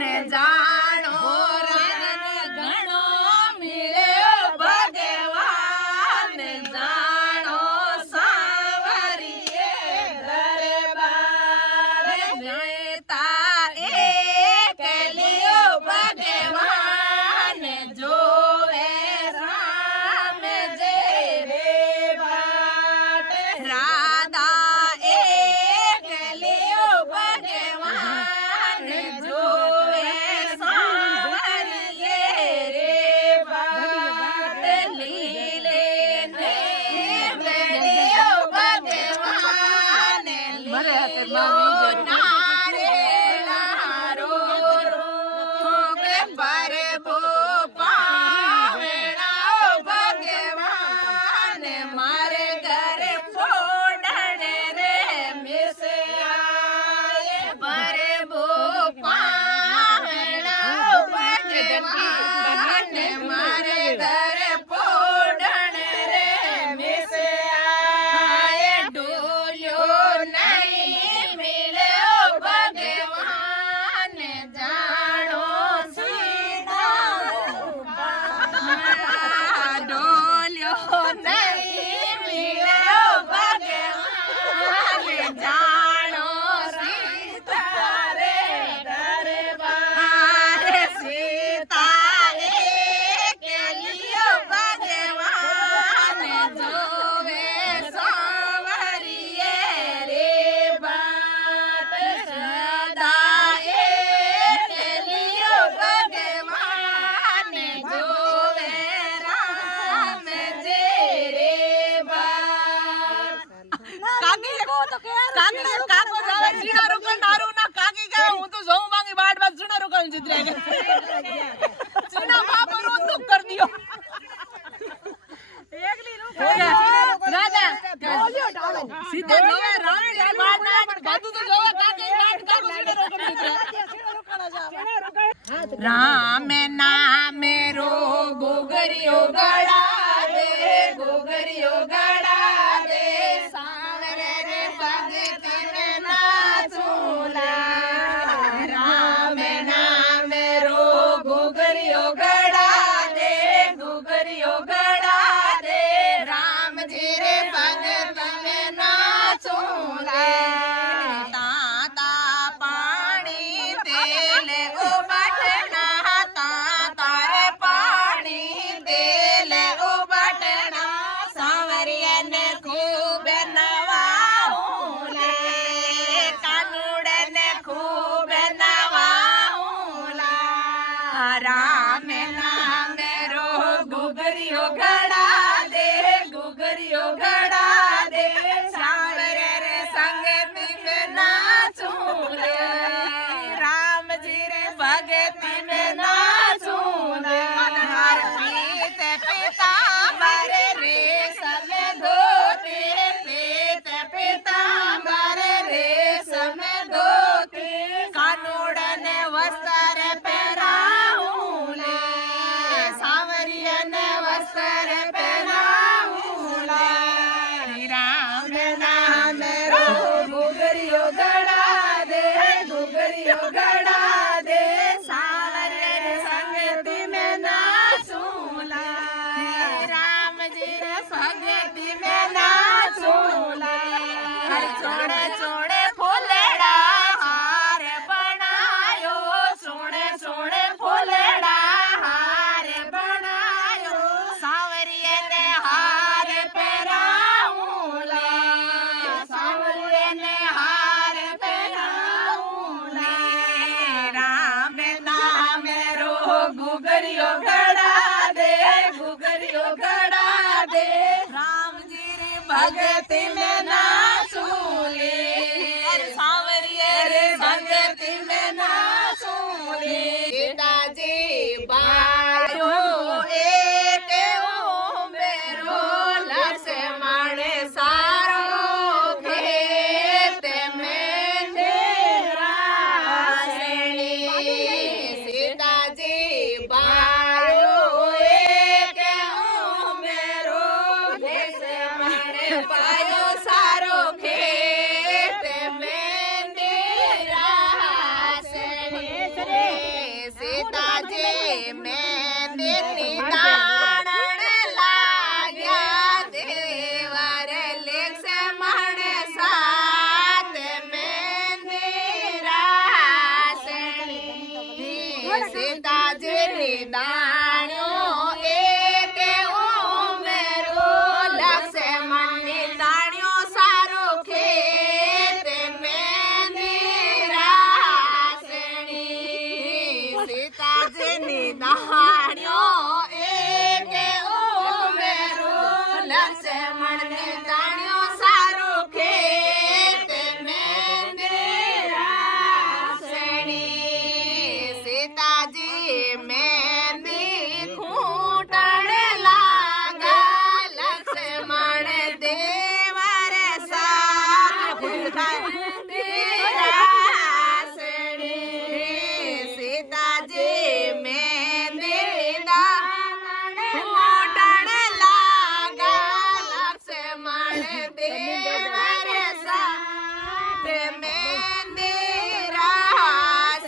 ને જાણો ઘણો મળ્યો ભગવાન જાણો સાવરીએ દરબાર જયતા એકલ્યો ભગવાન જોવે રામ જે રે બાટ રાધા એકલ્યો ભગવાન જોવે સાવરીએ રે બાટ લીલે ને મળ્યો ભગવાન લીલો નારે નારો કે પરબો પાવણાઓ ભગવાન મારે ઘરે ફોડણ રે મિસે આયે પરબો પાવણાઓ ભગવાન મારે ઘરે ફોડણ રે મિસે આયે ડોલ્યો નહીં મળ્યો ભગવાન જાણો સીતા ડોલ્યો નહીં મળ્યો ભગવાન જાણો સીતા રે દરબાર સીતા એકલ્યો ભગવાન જોવે સાવરીએ રે બાટ સદા એકલ્યો ભગવાન જોવે રામ જે રે બાટ કાકી કાકો જાવે સીણા રોકણ નારું ના કાકી કહે હું તો જોઉં માંગી બાટ બાટ સીણા રોકણ જીતરે સીણા બાપ રોન દુખ કર દિયો એકલી રાજા સીતા જોવે રાવણ ની બાટ ના બધું તો જોવે કાકી બાટ કાકો સીણા રોકણ જીતરે રામ નામે રો ગોગરિયો ગળા દે ગોગરિયો ગળા દે સાવરે રે ભગતિ મે નાચુલા રામ નામે રો ગોગરિયો ગળા દે ગોગરિયો ગળા દે રામજી રે ભગત મે નાચુલા તાતા પાણી તેલ ઓ બટના તારે પાણી તેલ ઓ બટના સાવરિયાને ખૂબ નવાઉં લે કાનુડને ખૂબ નવાઉં લા રામ નામે રો ગુગરિયો ગળા દે ગુગરિયો ગળા દે સાવરે રે સંગતિ મે નાચું લે રામજી રે ભગતિ મે નાચું લે પીત પીતાંબર રે સમે ધોતે પીત પીતાંબર રે સમે ધોતે કાનુડને વસ્ત્ર પહેરાવું લે સાવરિયાને વસ્ત્ર પહેરાવું લે રામ નામે રો ગુગરિયો ગળા દે ગુગરિયો ગળા દે સાવરે રે સંગતિ મે નાચું લા રામજી રે સંગતિ મે નાચું લા ચોડે ચોડે ફૂલેડા હાર બનાયો ચોડે ચોડે ફૂલેડા હાર બનાયો સાવરિયાને હાર પહેરાવું લે સાવરિયાને હાર પહેરાવું લે રામ નામે રો ગુગરિયો ગળા દે ગુગરિયો ગળા દે રામજી રે ભગતિ મે નાચું લે સાવરિયા રે ભગતિ મે નાચું લે સીતાજી બાયો એક ઉંબેરો લક્ષ્મણ સારો ખેત મેં ડેરા સીતાજી બાયો દાણ્યો એક ઉમેરો લક્ષ્મણની દાણ્યો સારો ખેત મેંદી રાસણી સીતાજીની દાણ્યો એક ઉમેરો લક્ષ્મણની દાણ્યો સારો ખેત મેંદી રાસણી સીતાજી મેંદી ખૂંટણ લાગા લક્ષ્મણ દેવર સાથ રાસણી સીતાજી મેંદી ખૂંટણ લાગા લક્ષ્મણ દેવર સાથ મેંદી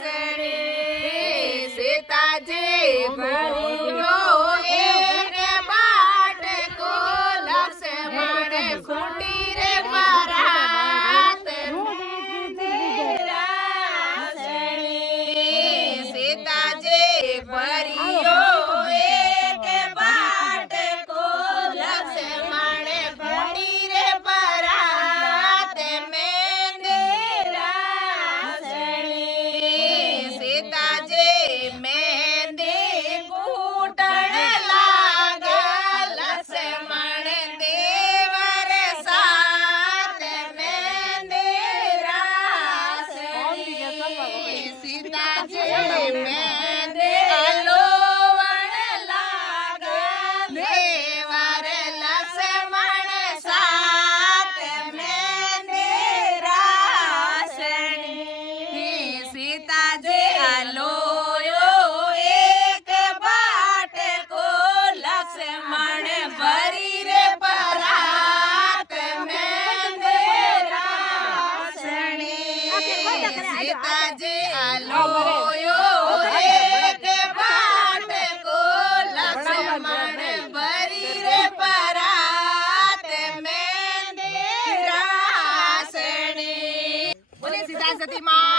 રાસણી સીતાજી ભૂલો એક બાટકો લક્ષ્મણ ખૂટી રે પરાત મેંદી રાસણી સીતાજી ભર્યો એક બાટકો લક્ષ્મણ ખૂટી રે પરાત મેંદી રાસણી સીતાજી મેંદી કૂટણ લાગા લક્ષ્મણ દેવર સાથ મેંદી રાસણી સીતાજી મેંદી લોવણ લાગા દેવર લક્ષ્મણ સાથ મેંદી રાસણી સીતાજી લોયો એક બાટકો લક્ષ્મણ ભરી રે પરાત મેંદી રાસણી સીતાજી લોયો એક બાટકો લક્ષ્મણ ભરી રે પરાત મેંદી રાસણી બોલે સીતા સતી માં